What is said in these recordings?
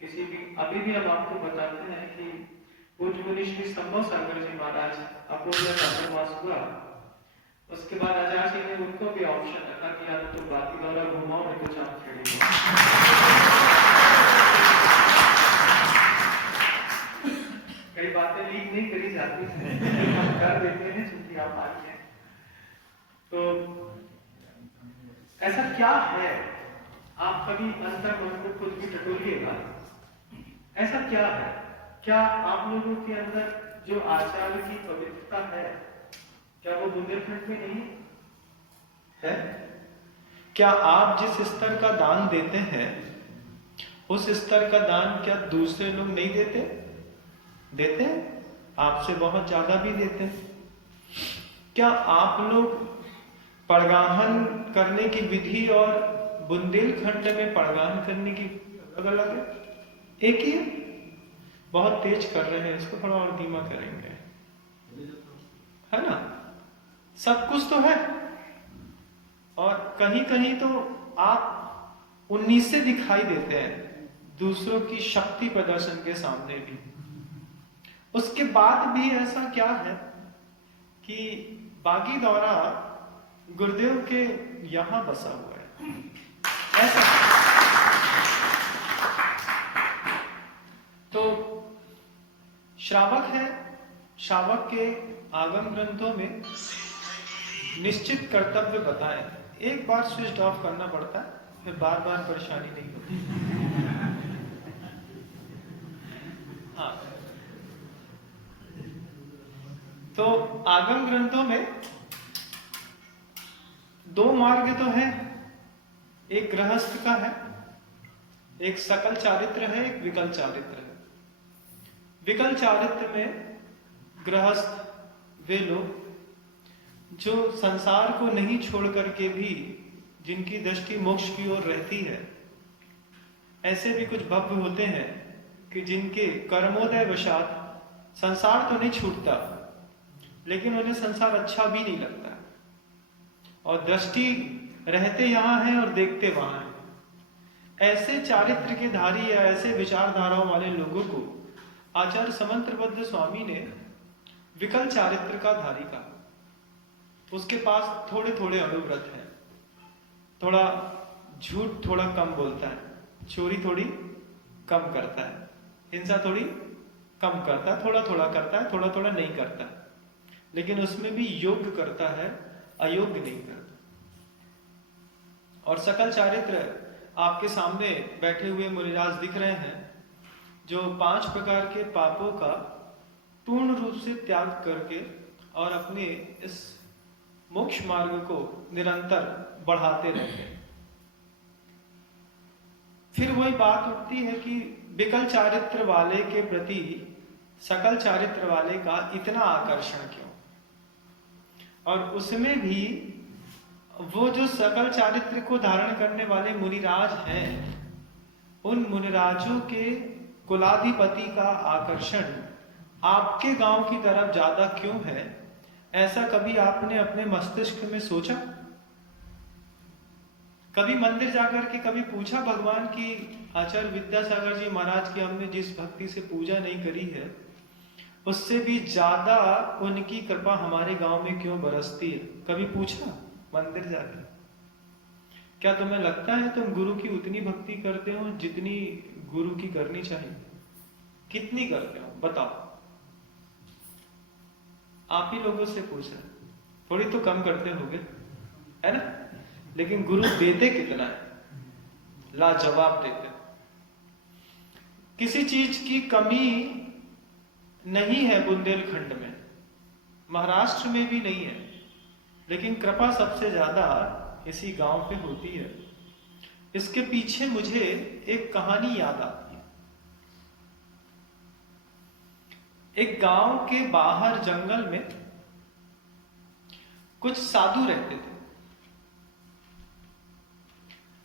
किसी भी अभी भी हम आपको बताते हैं कि पूज्य मुनि श्री संभव सागर जी महाराज अपोलो चातुर्मास हुआ, उसके बाद आचार्य जी ने उनको भी ऑप्शन रखा कि आप तो बाकी दौरा घुमाओ नहीं तो चांद छेड़ेंगे। कई बातें लीक नहीं करी जाती हम कर देते हैं क्योंकि आप आगे हैं। तो ऐसा क्या है, आप कभी अंतर मन को खुद भी टटोलिएगा, ऐसा क्या है? क्या आप लोगों के अंदर जो आचार्य की पवित्रता है, क्या वो बुंदेलखंड में नहीं है? क्या आप जिस स्तर का दान देते हैं उस स्तर का दान क्या दूसरे लोग नहीं देते? देते हैं, आपसे बहुत ज्यादा भी देते हैं। क्या आप लोग पड़गाहन करने की विधि और बुंदेलखंड में पड़गाहन करने की अलग अलग है? एक ही है? बहुत तेज कर रहे हैं, इसको थोड़ा और धीमा करेंगे, है ना? सब कुछ तो है, और कहीं कहीं तो आप 19 से दिखाई देते हैं दूसरों की शक्ति प्रदर्शन के सामने भी। उसके बाद भी ऐसा क्या है कि बागी दौरा गुरुदेव के यहां बसा हुआ है, ऐसा। तो श्रावक है, श्रावक के आगम ग्रंथों में निश्चित कर्तव्य बताएं। एक बार स्विच ऑफ करना पड़ता है, फिर बार बार परेशानी नहीं होती। हाँ, तो आगम ग्रंथों में दो मार्ग तो है, एक गृहस्थ का है, एक सकल चारित्र है, एक विकल चारित्र है। विकल चारित्र में गृहस्थ वे लोग जो संसार को नहीं छोड़ करके भी जिनकी दृष्टि मोक्ष की ओर रहती है। ऐसे भी कुछ भक्त होते हैं कि जिनके कर्मोदय वशात संसार तो नहीं छूटता, लेकिन उन्हें संसार अच्छा भी नहीं लगता, और दृष्टि रहते यहां है और देखते वहां है। ऐसे चारित्र के धारी या ऐसे विचारधाराओं वाले लोगों को आचार्य समंत्रबद्ध स्वामी ने विकल चारित्र का धारी कहा। उसके पास थोड़े थोड़े अनुव्रत हैं, थोड़ा झूठ थोड़ा कम बोलता है, चोरी थोड़ी कम करता है, हिंसा थोड़ी कम करता है, थोड़ा थोड़ा करता है, थोड़ा थोड़ा नहीं करता है, लेकिन उसमें भी योग्य करता है, अयोग्य नहीं करता। और सकल चारित्र आपके सामने बैठे हुए मुनिराज दिख रहे हैं, जो 5 प्रकार के पापों का पूर्ण रूप से त्याग करके और अपने इस मोक्ष मार्ग को निरंतर बढ़ाते रहते हैं। फिर वही बात उठती है कि विकल चारित्र वाले के प्रति सकल चारित्र वाले का इतना आकर्षण क्यों? और उसमें भी वो जो सकल चारित्र को धारण करने वाले मुनिराज हैं, उन मुनिराजों के कुलाधिपति का आकर्षण आपके गांव की तरफ ज्यादा क्यों है? ऐसा कभी आपने अपने मस्तिष्क में सोचा? कभी मंदिर जाकर के कभी पूछा भगवान की आचार्य विद्यासागर जी महाराज की हमने जिस भक्ति से पूजा नहीं करी है, उससे भी ज्यादा उनकी कृपा हमारे गांव में क्यों बरसती है? कभी पूछा मंदिर जाकर? क्या तुम्हें लगता है तुम गुरु की उतनी भक्ति करते हो जितनी गुरु की करनी चाहिए? कितनी करते हो बताओ? आप ही लोगों से पूछ रहे, थोड़ी तो कम करते होगे, है ना? लेकिन गुरु देते कितना है, लाजवाब देते। किसी चीज की कमी नहीं है बुंदेलखंड में, महाराष्ट्र में भी नहीं है, लेकिन कृपा सबसे ज्यादा इसी गांव पे होती है। इसके पीछे मुझे एक कहानी याद आती है। एक गांव के बाहर जंगल में कुछ साधु रहते थे।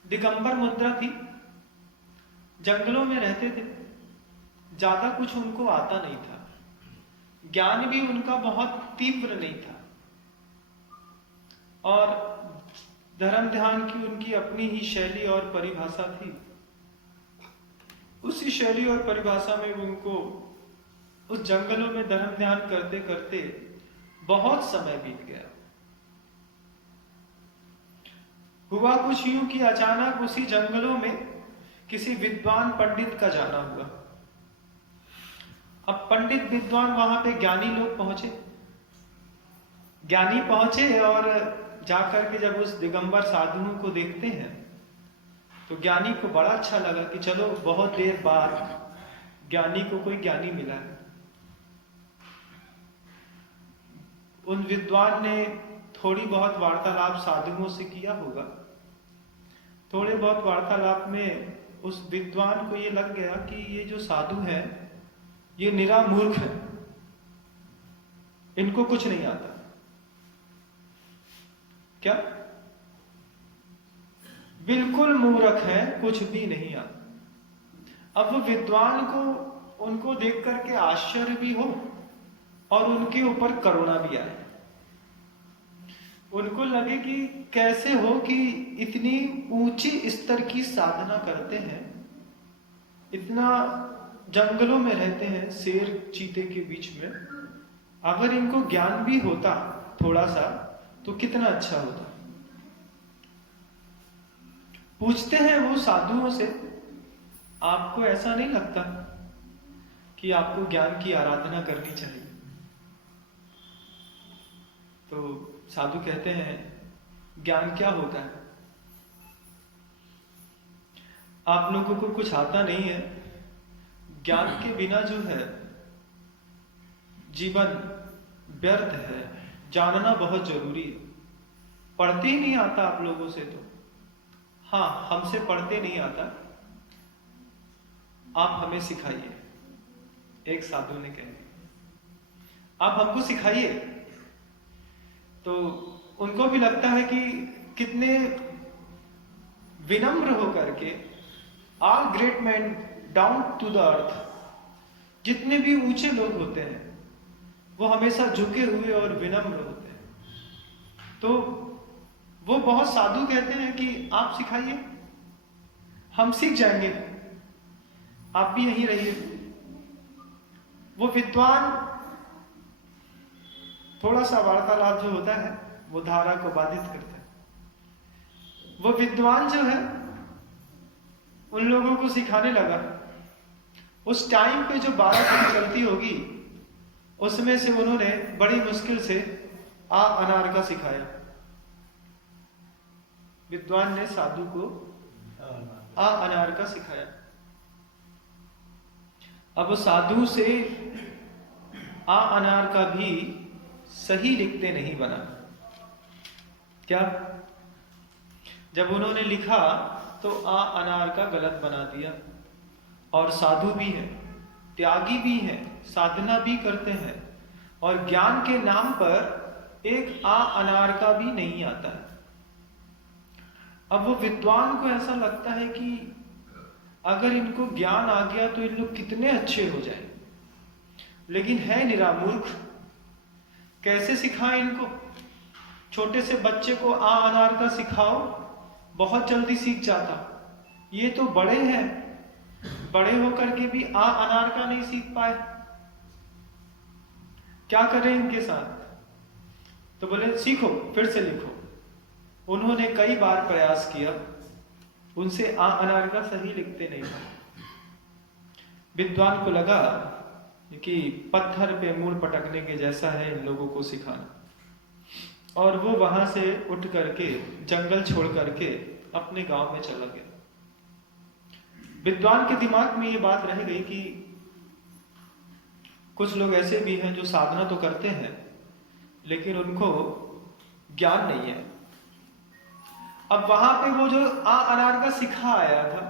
दिगंबर मुद्रा थी, जंगलों में रहते थे, ज्यादा कुछ उनको आता नहीं था, ज्ञान भी उनका बहुत तीव्र नहीं था, और धर्म ध्यान की उनकी अपनी ही शैली और परिभाषा थी। उसी शैली और परिभाषा में उनको उस जंगलों में धर्म ध्यान करते करते बहुत समय बीत गया। हुआ कुछ यूं कि अचानक उसी जंगलों में किसी विद्वान पंडित का जाना हुआ। अब पंडित विद्वान वहां पे ज्ञानी लोग पहुंचे। ज्ञानी पहुंचे और जाकर के जब उस दिगंबर साधुओं को देखते हैं तो ज्ञानी को बड़ा अच्छा लगा कि चलो बहुत देर बाद ज्ञानी को कोई ज्ञानी मिला है। उन विद्वान ने थोड़ी बहुत वार्तालाप साधुओं से किया होगा। थोड़े बहुत वार्तालाप में उस विद्वान को ये लग गया कि ये जो साधु है ये निरा मूर्ख है, इनको कुछ नहीं आता। क्या? बिल्कुल मूर्ख है, कुछ भी नहीं आता। अब वो विद्वान को उनको देख करके आश्चर्य भी हो और उनके ऊपर करुणा भी आए। उनको लगे कि कैसे हो कि इतनी ऊंची स्तर की साधना करते हैं, इतना जंगलों में रहते हैं शेर चीते के बीच में, अगर इनको ज्ञान भी होता थोड़ा सा तो कितना अच्छा होता। पूछते हैं वो साधुओं से, आपको ऐसा नहीं लगता कि आपको ज्ञान की आराधना करनी चाहिए? तो साधु कहते हैं, ज्ञान क्या होता है? आप लोगों को कुछ आता नहीं है। ज्ञान के बिना जो है जीवन व्यर्थ है। जानना बहुत जरूरी है। पढ़ते ही नहीं आता आप लोगों से तो। हाँ, हमसे पढ़ते नहीं आता, आप हमें सिखाइए। एक साधु ने कहा, आप हमको सिखाइए। तो उनको भी लगता है कि कितने विनम्र होकर के, all great man down to the earth, जितने भी ऊंचे लोग होते हैं वो हमेशा झुके हुए और विनम्र होते हैं। तो वो बहुत साधु कहते हैं कि आप सिखाइए, हम सीख जाएंगे, आप भी यहीं रहिए। वो विद्वान, थोड़ा सा वार्तालाप जो होता है वो धारा को बाधित करता है। वो विद्वान जो है उन लोगों को सिखाने लगा। उस टाइम पे जो 12 घड़ी चलती होगी उसमें से उन्होंने बड़ी मुश्किल से आ अनार का सिखाया। विद्वान ने साधु को आ अनार का सिखाया। अब वो साधु से आ अनार का भी सही लिखते नहीं बना। क्या? जब उन्होंने लिखा तो आ अनार का गलत बना दिया। और साधु भी है, त्यागी भी है, साधना भी करते हैं और ज्ञान के नाम पर एक आ अनार का भी नहीं आता है। अब वो विद्वान को ऐसा लगता है कि अगर इनको ज्ञान आ गया तो इन लोग कितने अच्छे हो जाएंगे, लेकिन है निरामूर्ख। कैसे सिखाएं इनको? छोटे से बच्चे को आ अनार का सिखाओ, बहुत जल्दी सीख जाता। ये तो बड़े हैं, बड़े होकर के भी आ अनार का नहीं सीख पाए। क्या करें इनके साथ? तो बोले सीखो, फिर से लिखो। उन्होंने कई बार प्रयास किया, उनसे आ अनार का सही लिखते नहीं पाए। विद्वान को लगा कि पत्थर पे मूल पटकने के जैसा है इन लोगों को सिखाना, और वो वहां से उठ करके जंगल छोड़ करके अपने गांव में चला गया। विद्वान के दिमाग में ये बात रह गई कि कुछ लोग ऐसे भी हैं जो साधना तो करते हैं लेकिन उनको ज्ञान नहीं है। अब वहां पे वो जो आ अनार का सिखा आया था,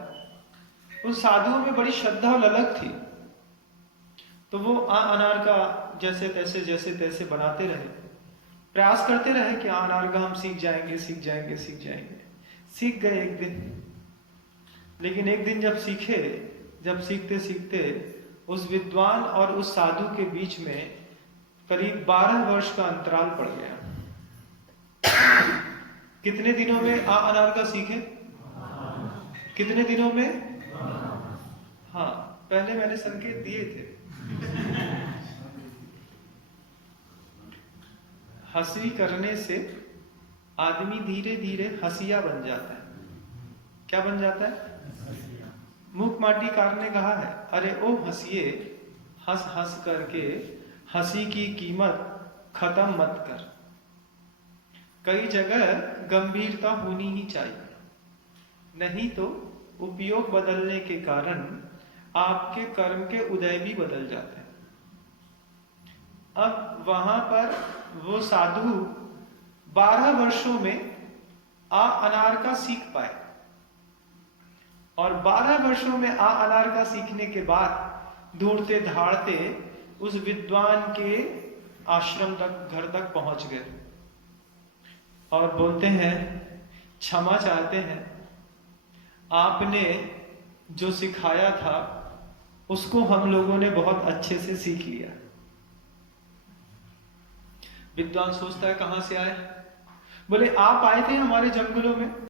उन साधुओं में बड़ी श्रद्धा और ललक थी, तो वो आ अनार का जैसे तैसे बनाते रहे, प्रयास करते रहे कि आ अनार का हम सीख जाएंगे। सीख गए एक दिन, लेकिन एक दिन जब सीखते सीखते उस विद्वान और उस साधु के बीच में करीब 12 वर्ष का अंतराल पड़ गया। कितने दिनों में आ अनार का सीखे? कितने दिनों में? हाँ, पहले मैंने संकेत दिए थे। हंसी करने से आदमी धीरे धीरे हंसिया बन जाता है। क्या बन जाता है? मुख माटीकार ने कहा है, अरे ओ हंसिए, हंस हंस करके हंसी की कीमत खत्म मत कर। कई जगह गंभीरता होनी ही चाहिए, नहीं तो उपयोग बदलने के कारण आपके कर्म के उदय भी बदल जाते हैं। अब वहां पर वो साधु 12 वर्षों में आ अनार का सीख पाए, और 12 वर्षों में आ अनार का सीखने के बाद ढूंढते धाड़ते उस विद्वान के आश्रम तक, घर तक पहुंच गए और बोलते हैं, क्षमा चाहते हैं, आपने जो सिखाया था उसको हम लोगों ने बहुत अच्छे से सीख लिया। विद्वान सोचता है कहां से आए? बोले आप आए थे हमारे जंगलों में,